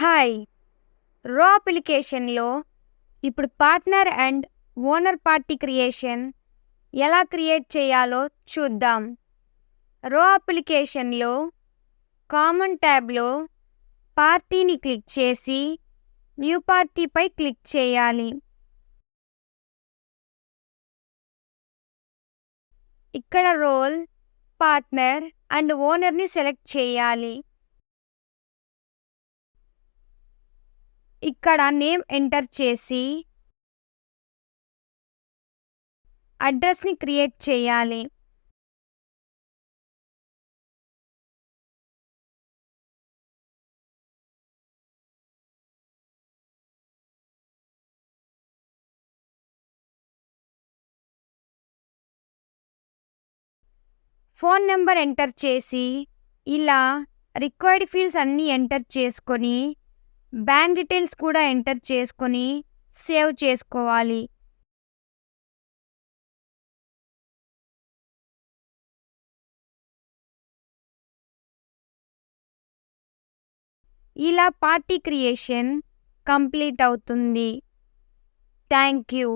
హాయ్! రో అప్లికేషన్‌లో ఇప్పుడు partner and owner party creation ఎలా క్రియేట్ చేయాలో చూద్దాం. రో అప్లికేషన్‌లో కామన్ ట్యాబ్‌లో పార్టీని క్లిక్ చేసి న్యూ పార్టీపై క్లిక్ చేయాలి. ఇక్కడ రోల్, పార్ట్నర్ అండ్ ఓనర్‌ని సెలెక్ట్ చేయాలి. ఇక్కడ నేమ్ ఎంటర్ చేసి అడ్రస్‌ని క్రియేట్ చేయాలి. ఫోన్ నంబర్ ఎంటర్ చేసి ఇలా రిక్వైర్డ్ ఫీల్డ్స్ అన్నీ ఎంటర్ చేసుకొని బ్యాంక్ డీటెయిల్స్ కూడా ఎంటర్ చేసుకొని సేవ్ చేసుకోవాలి. ఇలా పార్టీ క్రియేషన్ కంప్లీట్ అవుతుంది. Thank you.